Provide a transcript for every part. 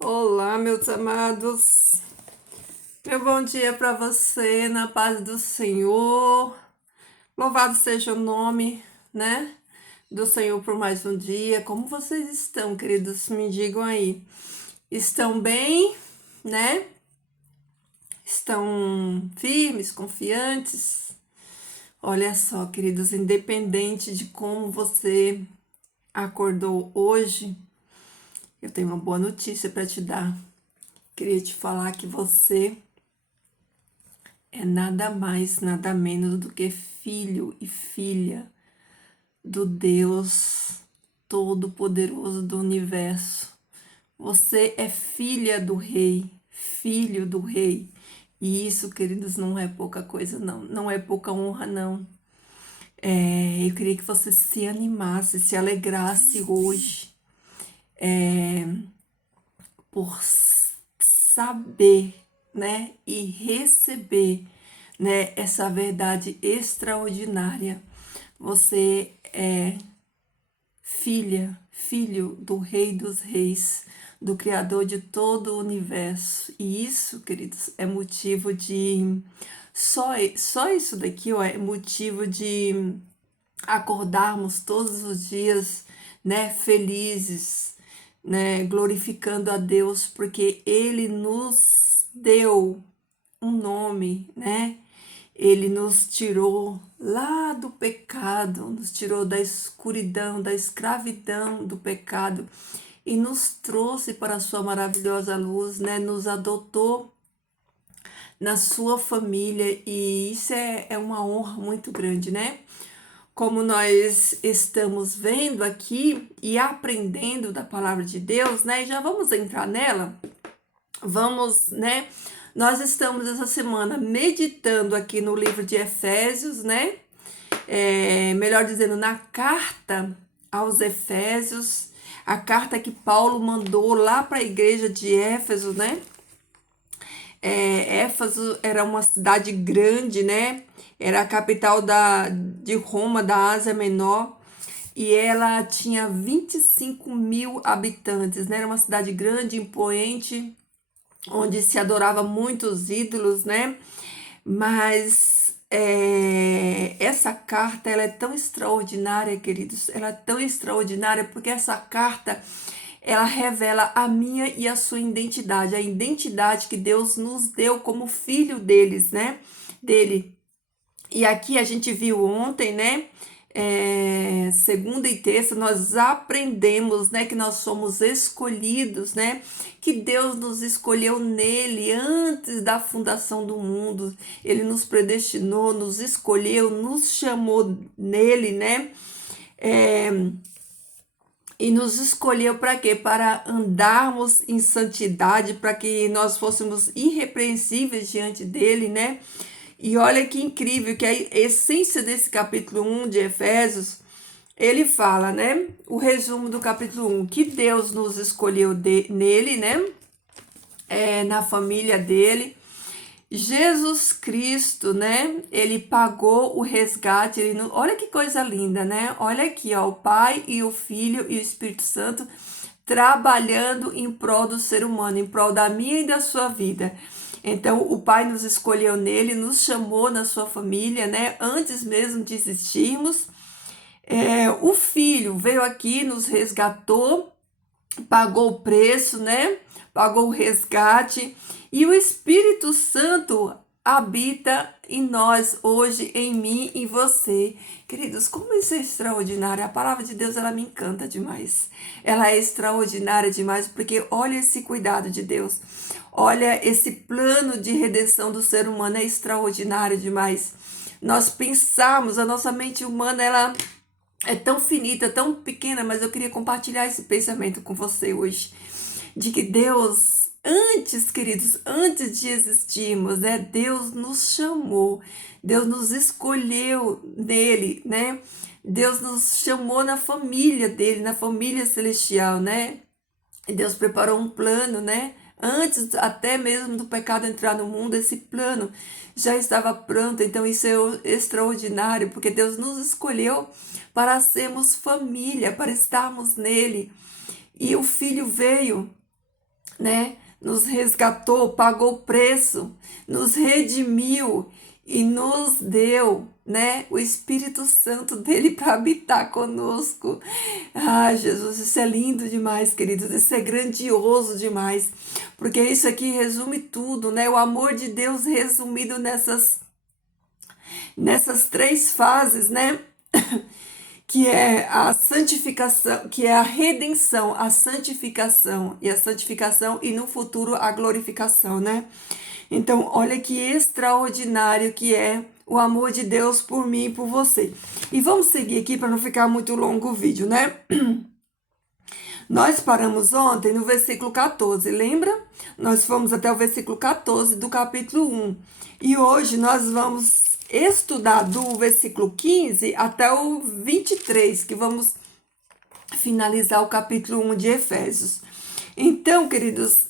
Olá, meus amados. Meu bom dia para você, na paz do Senhor. Louvado seja o nome, né, do Senhor por mais um dia. Como vocês estão, queridos? Me digam aí. Estão bem, né? Estão firmes, confiantes? Olha só, queridos, independente de como você acordou hoje, eu tenho uma boa notícia para te dar. Queria te falar que você é nada mais, nada menos do que filho e filha do Deus Todo-Poderoso do Universo. Você é filha do Rei, filho do Rei. E isso, queridos, não é pouca coisa, não. Não é pouca honra, não. Eu queria que você se animasse, se alegrasse hoje por saber, né, e receber, né, essa verdade extraordinária. Você é filha, filho do Rei dos Reis, do Criador de todo o universo. E isso, queridos, é motivo de só isso daqui, ó, é motivo de acordarmos todos os dias, né, felizes, né, glorificando a Deus, porque Ele nos deu um nome, né? Ele nos tirou lá do pecado, nos tirou da escuridão, da escravidão do pecado e nos trouxe para a sua maravilhosa luz, né? Nos adotou na sua família e isso é uma honra muito grande, né? Como nós estamos vendo aqui e aprendendo da palavra de Deus, né? E já vamos entrar nela. Vamos, né? Nós estamos essa semana meditando aqui no livro de Efésios, né? Melhor dizendo, na carta aos Efésios, a carta que Paulo mandou lá para a igreja de Éfeso, né? Éfeso era uma cidade grande, né? Era a capital de Roma, da Ásia Menor, e ela tinha 25 mil habitantes, né? Era uma cidade grande, imponente, onde se adorava muitos ídolos, né? Mas essa carta, ela é tão extraordinária, queridos, ela é tão extraordinária porque essa carta, ela revela a minha e a sua identidade, a identidade que Deus nos deu como filho deles, né? Dele. E aqui a gente viu ontem, né? Segunda e terça, nós aprendemos, né, que nós somos escolhidos, né, que Deus nos escolheu nele antes da fundação do mundo, ele nos predestinou, nos escolheu, nos chamou nele, né, é, e nos escolheu para quê? Para andarmos em santidade, para que nós fôssemos irrepreensíveis diante dele, né? E olha que incrível que a essência desse capítulo 1 de Efésios, ele fala, né? O resumo do capítulo 1, que Deus nos escolheu nele, né? Na família dele. Jesus Cristo, né? Ele pagou o resgate. Olha que coisa linda, né? Olha aqui, ó, o Pai e o Filho e o Espírito Santo trabalhando em prol do ser humano, em prol da minha e da sua vida. Então, o Pai nos escolheu nele, nos chamou na sua família, né? Antes mesmo de existirmos. O Filho veio aqui, nos resgatou, pagou o preço, né? Pagou o resgate. E o Espírito Santo habita em nós hoje, em mim e você. Queridos, como isso é extraordinário. A palavra de Deus, ela me encanta demais. Ela é extraordinária demais, porque olha esse cuidado de Deus. Olha, esse plano de redenção do ser humano é extraordinário demais. Nós pensamos, a nossa mente humana, ela é tão finita, tão pequena, mas eu queria compartilhar esse pensamento com você hoje, de que Deus, antes, queridos, antes de existirmos, né, Deus nos chamou, Deus nos escolheu nele, né? Deus nos chamou na família dele, na família celestial, né? E Deus preparou um plano, né? Antes até mesmo do pecado entrar no mundo, esse plano já estava pronto. Então isso é extraordinário, porque Deus nos escolheu para sermos família, para estarmos nele. E o Filho veio né? Nos resgatou, pagou o preço, nos redimiu e nos deu, né, o Espírito Santo dele para habitar conosco. Ah, Jesus, isso é lindo demais, queridos, isso é grandioso demais, porque isso aqui resume tudo, né? O amor de Deus resumido nessas três fases, né? Que é a santificação, que é a redenção, a santificação e no futuro a glorificação, né? Então, olha que extraordinário que é o amor de Deus por mim e por você. E vamos seguir aqui para não ficar muito longo o vídeo, né? Nós paramos ontem no versículo 14, lembra? Nós fomos até o versículo 14 do capítulo 1. E hoje nós vamos estudar do versículo 15 até o 23, que vamos finalizar o capítulo 1 de Efésios. Então, queridos,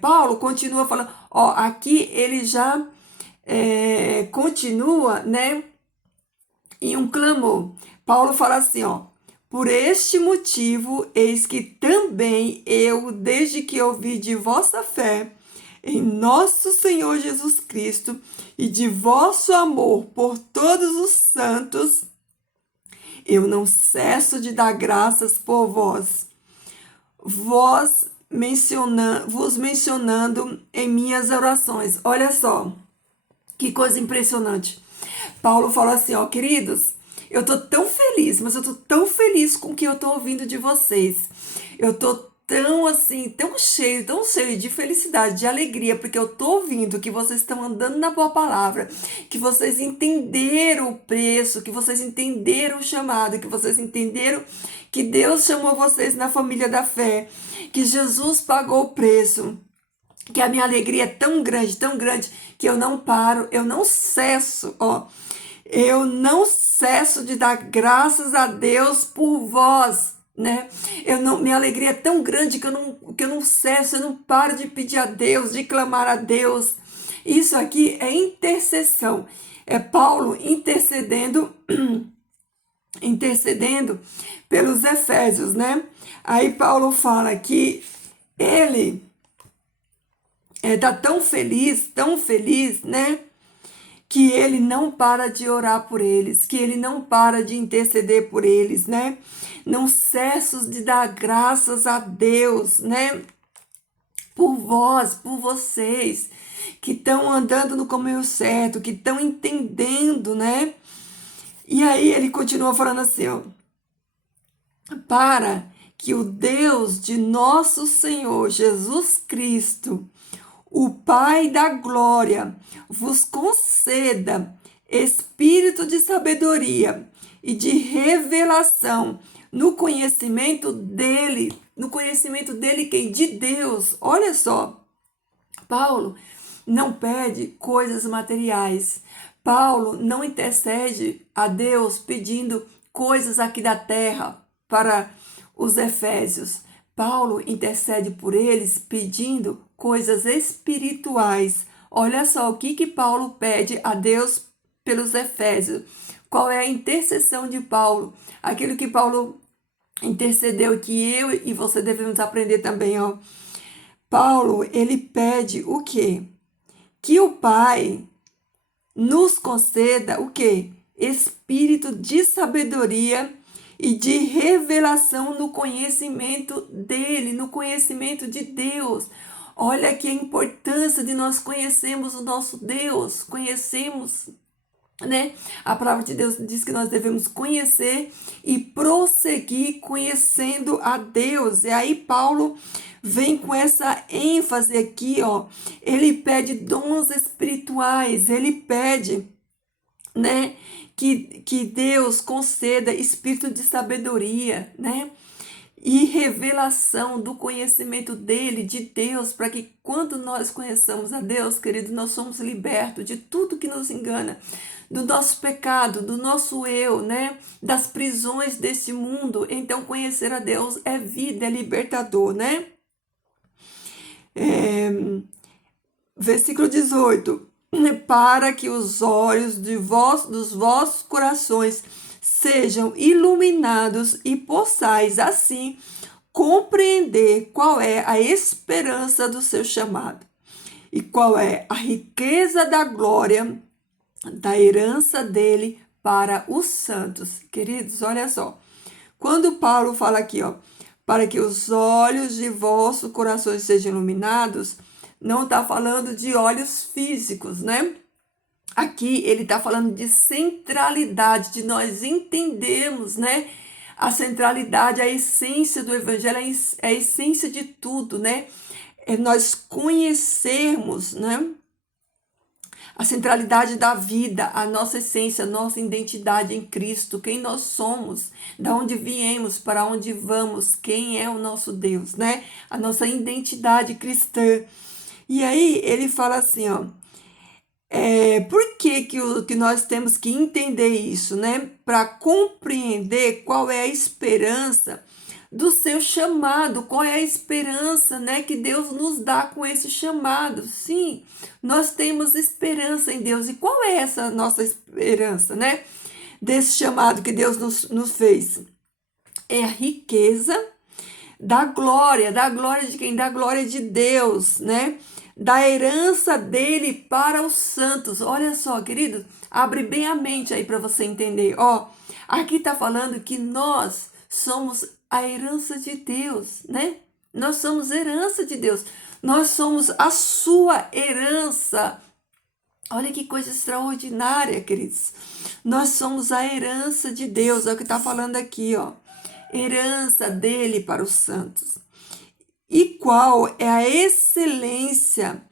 Paulo continua falando, ó, aqui ele já continua, né, em um clamor. Paulo fala assim, ó, por este motivo, eis que também eu, desde que ouvi de vossa fé em nosso Senhor Jesus Cristo e de vosso amor por todos os santos, eu não cesso de dar graças por vos mencionando em minhas orações. Olha só, que coisa impressionante. Paulo fala assim, ó, queridos, eu tô tão feliz, mas eu tô tão feliz com o que eu tô ouvindo de vocês. Eu tô tão assim, tão cheio de felicidade, de alegria, porque eu tô ouvindo que vocês estão andando na boa palavra, que vocês entenderam o preço, que vocês entenderam o chamado, que vocês entenderam que Deus chamou vocês na família da fé, que Jesus pagou o preço, que a minha alegria é tão grande, que eu não paro, eu não cesso, ó. Eu não cesso de dar graças a Deus por vós, né? Minha alegria é tão grande que eu não cesso, eu não paro de pedir a Deus, de clamar a Deus. Isso aqui é intercessão. É Paulo intercedendo pelos Efésios, né? Aí Paulo fala que ele tá tão feliz, né? Que ele não para de orar por eles, que ele não para de interceder por eles, né? Não cesso de dar graças a Deus, né? Por vós, por vocês, que estão andando no caminho certo, que estão entendendo, né? E aí ele continua falando assim, ó, para que o Deus de nosso Senhor Jesus Cristo, o Pai da glória, vos conceda espírito de sabedoria e de revelação no conhecimento dele. No conhecimento dele quem? De Deus. Olha só, Paulo não pede coisas materiais. Paulo não intercede a Deus pedindo coisas aqui da terra para os efésios. Paulo intercede por eles pedindo coisas espirituais. Olha só o que Paulo pede a Deus pelos efésios. Qual é a intercessão de Paulo? Aquilo que Paulo intercedeu, que eu e você devemos aprender também, ó. Paulo, ele pede o quê? Que o Pai nos conceda o quê? Espírito de sabedoria e de revelação no conhecimento dele, no conhecimento de Deus. Olha aqui a importância de nós conhecermos o nosso Deus, conhecemos, né? A palavra de Deus diz que nós devemos conhecer e prosseguir conhecendo a Deus. E aí Paulo vem com essa ênfase aqui, ó. Ele pede dons espirituais, ele pede, né, que Deus conceda espírito de sabedoria, né? E revelação do conhecimento dele, de Deus, para que quando nós conheçamos a Deus, querido, nós somos libertos de tudo que nos engana, do nosso pecado, do nosso eu, né? Das prisões desse mundo. Então, conhecer a Deus é vida, é libertador, né? Versículo 18. Para que os olhos dos vossos corações sejam iluminados e possais, assim, compreender qual é a esperança do seu chamado e qual é a riqueza da glória da herança dele para os santos. Queridos, olha só. Quando Paulo fala aqui, ó, para que os olhos de vossos corações sejam iluminados, não está falando de olhos físicos, né? Aqui ele está falando de centralidade, de nós entendermos, né? A centralidade, a essência do evangelho, é a essência de tudo, né? É nós conhecermos, né? A centralidade da vida, a nossa essência, a nossa identidade em Cristo, quem nós somos, da onde viemos, para onde vamos, quem é o nosso Deus, né? A nossa identidade cristã. E aí ele fala assim, ó, por que nós temos que entender isso, né? Para compreender qual é a esperança do seu chamado, qual é a esperança, né, que Deus nos dá com esse chamado. Sim, nós temos esperança em Deus. E qual é essa nossa esperança, né, desse chamado que Deus nos fez? É a riqueza da glória de quem? Da glória de Deus, né? Da herança dele para os santos. Olha só, querido, abre bem a mente aí para você entender. Ó, aqui está falando que nós somos a herança de Deus, né? Nós somos herança de Deus. Nós somos a sua herança. Olha que coisa extraordinária, queridos. Nós somos a herança de Deus, é o que está falando aqui, ó. Herança dele para os santos. E qual é a excelência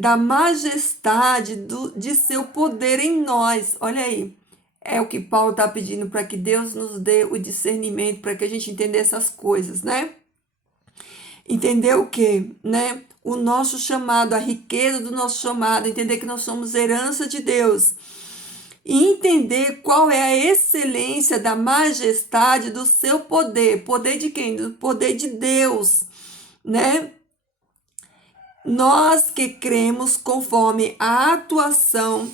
da majestade de seu poder em nós? Olha aí, é o que Paulo está pedindo para que Deus nos dê o discernimento, para que a gente entenda essas coisas, né? Entender o quê? Né? O nosso chamado, a riqueza do nosso chamado, entender que nós somos herança de Deus. E entender qual é a excelência da majestade do seu poder. Poder de quem? Do poder de Deus, né? Nós que cremos conforme a atuação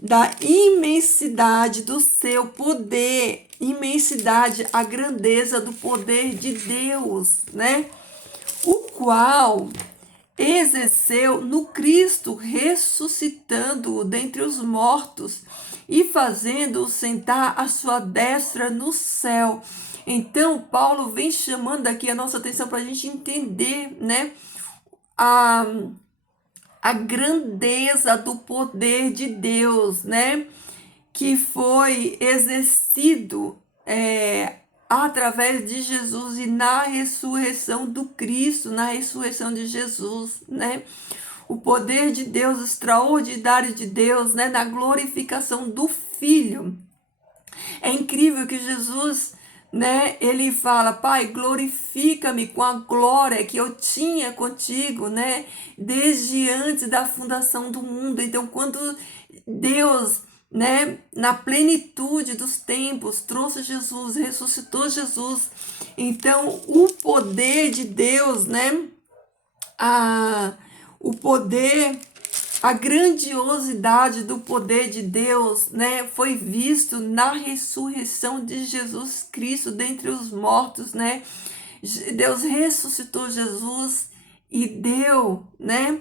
da imensidade do seu poder, imensidade, a grandeza do poder de Deus, né? O qual exerceu no Cristo, ressuscitando-o dentre os mortos e fazendo-o sentar à sua destra no céu. Então, Paulo vem chamando aqui a nossa atenção para a gente entender, né, a grandeza do poder de Deus, né, que foi exercido através de Jesus e na ressurreição do Cristo, na ressurreição de Jesus, né? O poder de Deus extraordinário de Deus, né? Na glorificação do Filho. É incrível que Jesus, né? Ele fala, Pai, glorifica-me com a glória que eu tinha contigo, né? Desde antes da fundação do mundo. Então, quando Deus, né, na plenitude dos tempos, trouxe Jesus, ressuscitou Jesus. Então, o poder de Deus, né, o poder, a grandiosidade do poder de Deus, né, foi visto na ressurreição de Jesus Cristo dentre os mortos, né? Deus ressuscitou Jesus e deu, né,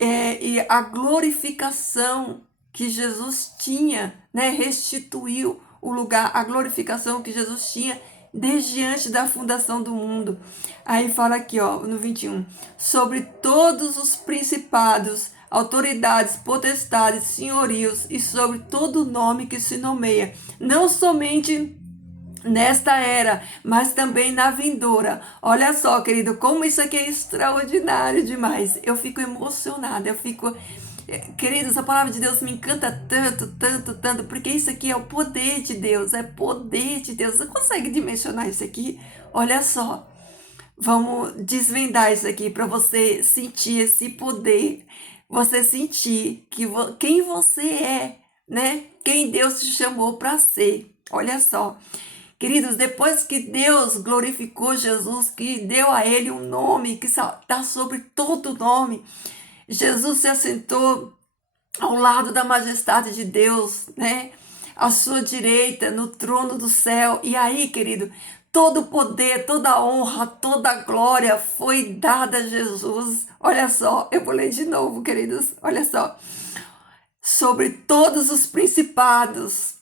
e a glorificação que Jesus tinha, né, restituiu o lugar, a glorificação que Jesus tinha desde antes da fundação do mundo. Aí fala aqui, ó, no 21, sobre todos os principados, autoridades, potestades, senhorios e sobre todo nome que se nomeia, não somente nesta era, mas também na vindoura. Olha só, querido, como isso aqui é extraordinário demais. Eu fico emocionada, Queridos, a palavra de Deus me encanta tanto, tanto, tanto, porque isso aqui é o poder de Deus, é poder de Deus. Você consegue dimensionar isso aqui? Olha só, vamos desvendar isso aqui para você sentir esse poder, você sentir quem você é, né? Quem Deus te chamou para ser. Olha só. Queridos, depois que Deus glorificou Jesus, que deu a ele um nome que está sobre todo nome, Jesus se assentou ao lado da majestade de Deus, né? À sua direita, no trono do céu. E aí, querido, Todo o poder, toda a honra, toda a glória foi dada a Jesus. Olha só, eu vou ler de novo, queridos. Olha só. Sobre todos os principados,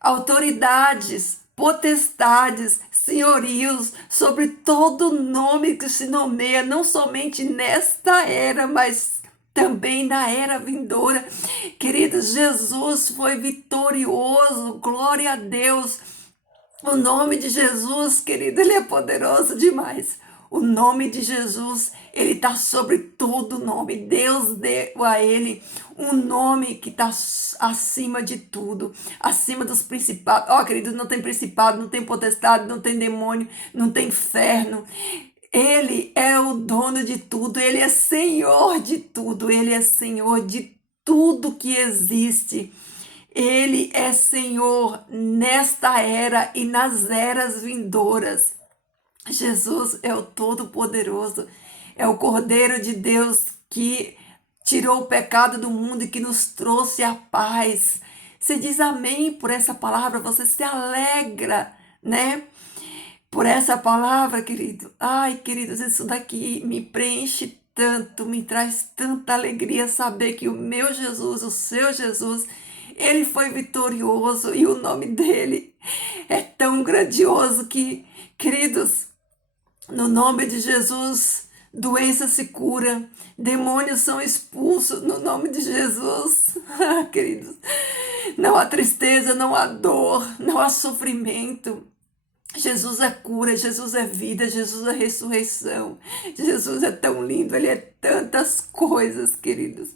autoridades, potestades, senhorios, sobre todo nome que se nomeia, não somente nesta era, mas também na era vindoura. Queridos, Jesus foi vitorioso, glória a Deus. O nome de Jesus, querido, ele é poderoso demais. O nome de Jesus, ele está sobre todo nome. Deus deu a ele um nome que está acima de tudo, acima dos principados. Ó, querido, não tem principado, não tem potestade, não tem demônio, não tem inferno. Ele é o dono de tudo, ele é Senhor de tudo, ele é Senhor de tudo que existe. Ele é Senhor nesta era e nas eras vindouras. Jesus é o Todo-Poderoso, é o Cordeiro de Deus que tirou o pecado do mundo e que nos trouxe a paz. Você diz amém por essa palavra, você se alegra, né? Por essa palavra, querido. Ai, queridos, isso daqui me preenche tanto, me traz tanta alegria saber que o meu Jesus, o seu Jesus, ele foi vitorioso e o nome dele é tão grandioso que, queridos, no nome de Jesus, doença se cura, demônios são expulsos no nome de Jesus. Queridos, não há tristeza, não há dor, não há sofrimento. Jesus é cura, Jesus é vida, Jesus é ressurreição. Jesus é tão lindo, ele é tantas coisas, queridos.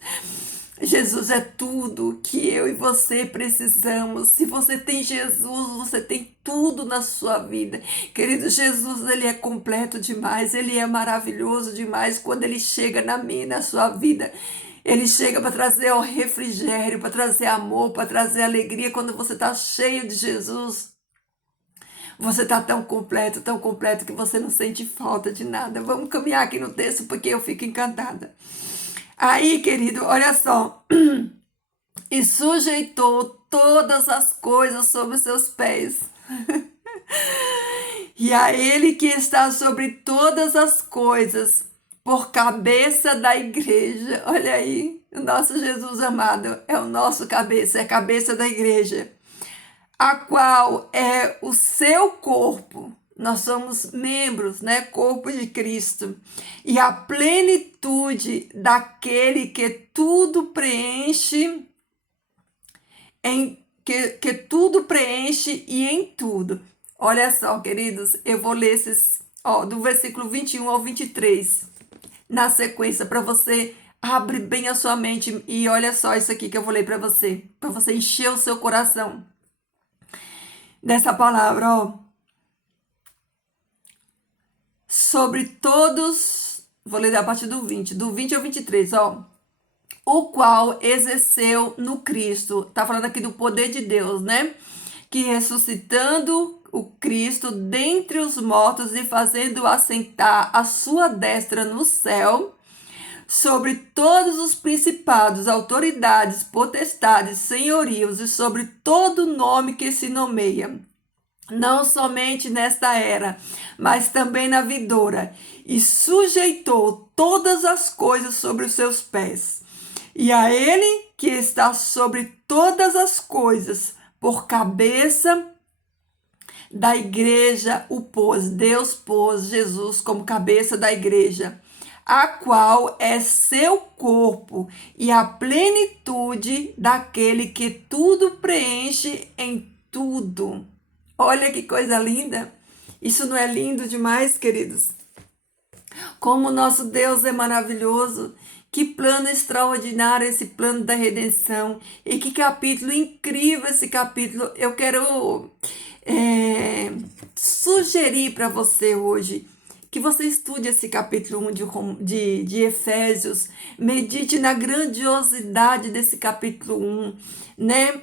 Jesus é tudo que eu e você precisamos. Se você tem Jesus, você tem tudo na sua vida. Querido, Jesus, ele é completo demais, ele é maravilhoso demais quando ele chega na minha e na sua vida. Ele chega para trazer o refrigério, para trazer amor, para trazer alegria. Quando você está cheio de Jesus, você está tão completo que você não sente falta de nada. Vamos caminhar aqui no texto porque eu fico encantada. Aí, querido, olha só. E sujeitou todas as coisas sobre os seus pés. E a ele que está sobre todas as coisas, por cabeça da igreja. Olha aí, o nosso Jesus amado é o nosso cabeça, é a cabeça da igreja, a qual é o seu corpo. Nós somos membros, né? Corpo de Cristo. E a plenitude daquele que tudo preenche, que tudo preenche e em tudo. Olha só, queridos, eu vou ler esses, do versículo 21 ao 23, na sequência, para você abrir bem a sua mente. E olha só isso aqui que eu vou ler para você encher o seu coração dessa palavra, sobre todos, vou ler a partir do 20 ao 23, o qual exerceu no Cristo, tá falando aqui do poder de Deus, né? Que ressuscitando o Cristo dentre os mortos e fazendo assentar a sua destra no céu, sobre todos os principados, autoridades, potestades, senhorios e sobre todo nome que se nomeia, não somente nesta era, mas também na vindoura, e sujeitou todas as coisas sobre os seus pés. E a ele que está sobre todas as coisas, por cabeça da igreja, o pôs. Deus pôs Jesus como cabeça da igreja, a qual é seu corpo e a plenitude daquele que tudo preenche em tudo. Olha que coisa linda! Isso não é lindo demais, queridos? Como o nosso Deus é maravilhoso! Que plano extraordinário esse plano da redenção! E que capítulo incrível esse capítulo! Eu quero sugerir para você hoje que você estude esse capítulo 1 de Efésios, medite na grandiosidade desse capítulo 1, né?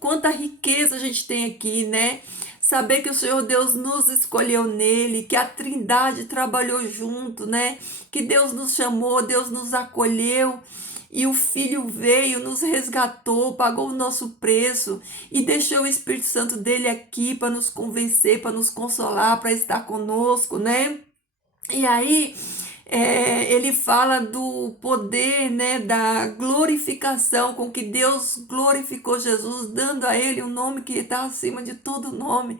Quanta riqueza a gente tem aqui, né? Saber que o Senhor Deus nos escolheu nele, que a Trindade trabalhou junto, né? Que Deus nos chamou, Deus nos acolheu. e o Filho veio, nos resgatou, pagou o nosso preço e deixou o Espírito Santo dele aqui para nos convencer, para nos consolar, para estar conosco, né? E aí ele fala do poder, né, da glorificação com que Deus glorificou Jesus, dando a ele um nome que está acima de todo nome,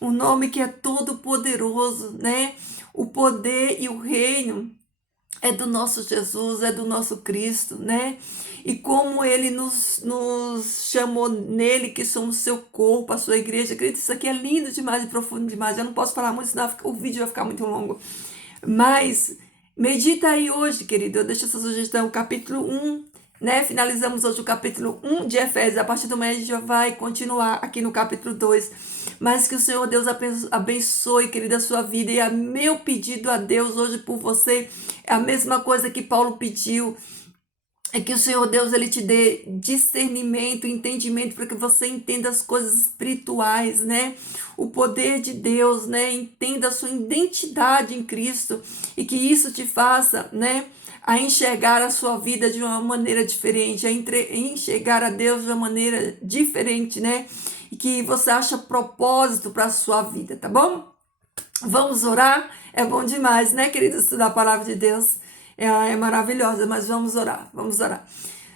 um nome que é todo poderoso, né? O poder e o reino é do nosso Jesus, é do nosso Cristo, né? E como ele nos chamou nele, que somos seu corpo, a sua igreja. Querido, isso aqui é lindo demais e profundo demais. Eu não posso falar muito, senão o vídeo vai ficar muito longo. Mas medita aí hoje, querido. Eu deixo essa sugestão, capítulo 1, né? Finalizamos hoje o capítulo 1 de Efésios. A partir do mês a gente já vai continuar aqui no capítulo 2. Mas que o Senhor Deus abençoe, querida, a sua vida. E meu pedido a Deus hoje por você é a mesma coisa que Paulo pediu. É que o Senhor Deus ele te dê discernimento, entendimento para que você entenda as coisas espirituais, né? O poder de Deus, né? Entenda a sua identidade em Cristo e que isso te faça, né? A enxergar a sua vida de uma maneira diferente, a enxergar a Deus de uma maneira diferente, né? E que você acha propósito para a sua vida, tá bom? Vamos orar? É bom demais, né, querido? Estudar a palavra de Deus. Ela é maravilhosa, mas vamos orar, vamos orar.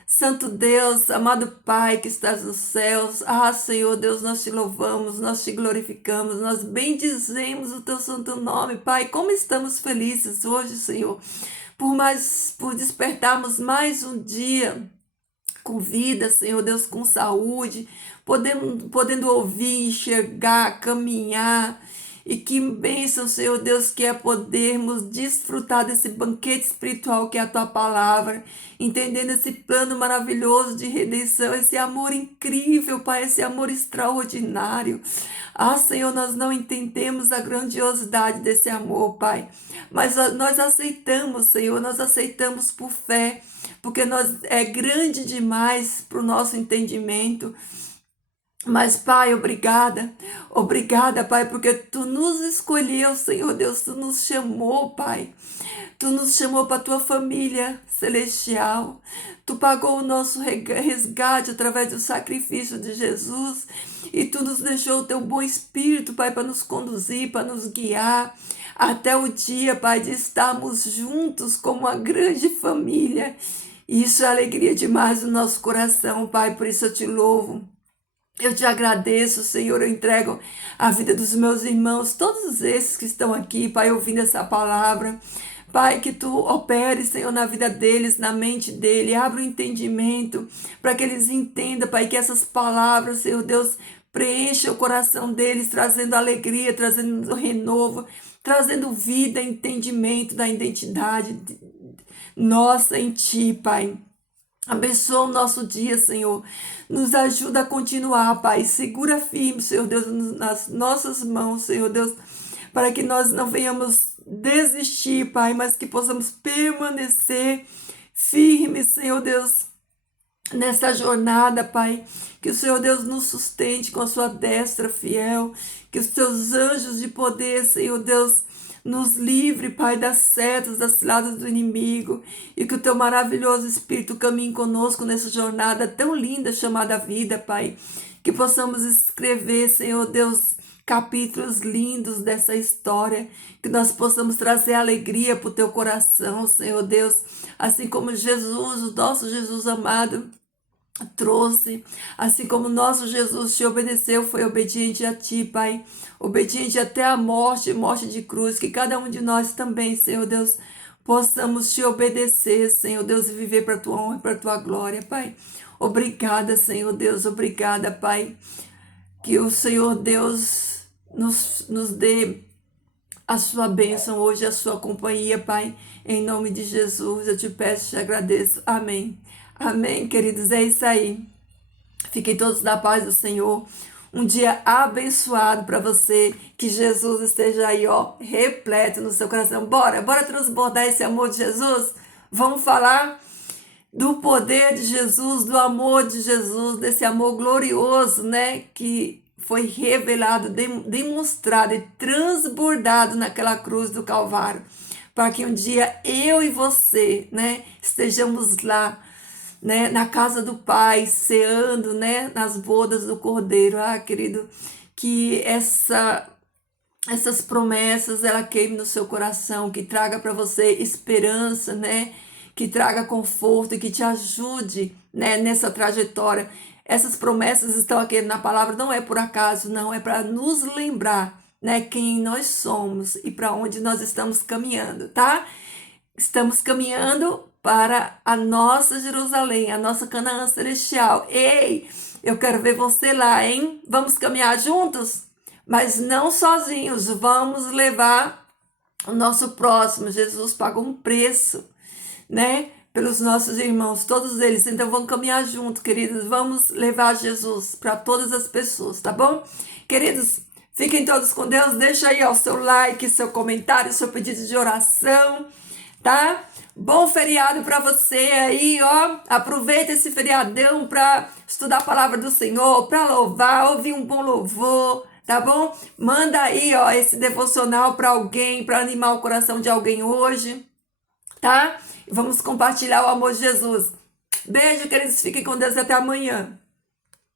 Santo Deus, amado Pai que estás nos céus, Senhor Deus, nós te louvamos, nós te glorificamos, nós bendizemos o teu santo nome, Pai. Como estamos felizes hoje, Senhor, por despertarmos mais um dia com vida, Senhor Deus, com saúde, podendo ouvir, enxergar, caminhar. E que bênção, Senhor Deus, que é podermos desfrutar desse banquete espiritual que é a tua palavra, entendendo esse plano maravilhoso de redenção, esse amor incrível, Pai, esse amor extraordinário. Senhor, nós não entendemos a grandiosidade desse amor, Pai, mas nós aceitamos, Senhor, nós aceitamos por fé, porque é grande demais para o nosso entendimento. Mas, Pai, obrigada, Pai, porque Tu nos escolheu, Senhor Deus, Tu nos chamou, Pai. Tu nos chamou para a Tua família celestial. Tu pagou o nosso resgate através do sacrifício de Jesus. E Tu nos deixou o Teu bom Espírito, Pai, para nos conduzir, para nos guiar. Até o dia, Pai, de estarmos juntos como uma grande família. Isso é alegria demais no nosso coração, Pai, por isso eu Te louvo. Eu te agradeço, Senhor, eu entrego a vida dos meus irmãos, todos esses que estão aqui, Pai, ouvindo essa palavra. Pai, que Tu opere, Senhor, na vida deles, na mente dele, abra o entendimento para que eles entendam, Pai, que essas palavras, Senhor Deus, preencha o coração deles, trazendo alegria, trazendo renovo, trazendo vida, entendimento da identidade nossa em Ti, Pai. Abençoa o nosso dia, Senhor. Nos ajuda a continuar, Pai. Segura firme, Senhor Deus, nas nossas mãos, Senhor Deus, para que nós não venhamos desistir, Pai, mas que possamos permanecer firmes, Senhor Deus, nessa jornada, Pai. Que o Senhor Deus nos sustente com a sua destra fiel. Que os teus anjos de poder, Senhor Deus, nos livre, Pai, das setas, das ciladas do inimigo, e que o Teu maravilhoso Espírito caminhe conosco nessa jornada tão linda chamada vida, Pai. Que possamos escrever, Senhor Deus, capítulos lindos dessa história, que nós possamos trazer alegria para o Teu coração, Senhor Deus, assim como Jesus, o nosso Jesus amado, trouxe, assim como nosso Jesus te obedeceu, foi obediente a Ti, Pai, obediente até a morte, morte de cruz, que cada um de nós também, Senhor Deus, possamos Te obedecer, Senhor Deus, e viver para a Tua honra e para a Tua glória, Pai. Obrigada, Senhor Deus, obrigada, Pai, que o Senhor Deus nos dê a Sua bênção hoje, a Sua companhia, Pai, em nome de Jesus, eu Te peço, Te agradeço, amém. Amém, queridos, é isso aí. Fiquem todos na paz do Senhor. Um dia abençoado para você. Que Jesus esteja aí, ó, repleto no seu coração. Bora transbordar esse amor de Jesus? Vamos falar do poder de Jesus, do amor de Jesus, desse amor glorioso, né? Que foi revelado, demonstrado e transbordado naquela cruz do Calvário. Para que um dia eu e você, né, estejamos lá, né, na casa do Pai, ceando, né, nas bodas do Cordeiro. Ah, querido, que essas promessas ela queime no seu coração, que traga para você esperança, né? Que traga conforto e que te ajude, né, nessa trajetória. Essas promessas estão aqui na palavra, não é por acaso, não, é para nos lembrar, né, quem nós somos e para onde nós estamos caminhando, tá? Estamos caminhando para a nossa Jerusalém, a nossa Canaã celestial. Ei, eu quero ver você lá, hein? Vamos caminhar juntos? Mas não sozinhos, vamos levar o nosso próximo. Jesus pagou um preço, né? Pelos nossos irmãos, todos eles. Então vamos caminhar junto, queridos. Vamos levar Jesus para todas as pessoas, tá bom? Queridos, fiquem todos com Deus. Deixa aí ó, o seu like, seu comentário, seu pedido de oração, tá? Bom feriado para você aí, ó. Aproveita esse feriadão para estudar a palavra do Senhor, para louvar, ouvir um bom louvor, tá bom? Manda aí, ó, esse devocional para alguém, para animar o coração de alguém hoje, tá? Vamos compartilhar o amor de Jesus. Beijo, queridos. Fiquem com Deus e até amanhã.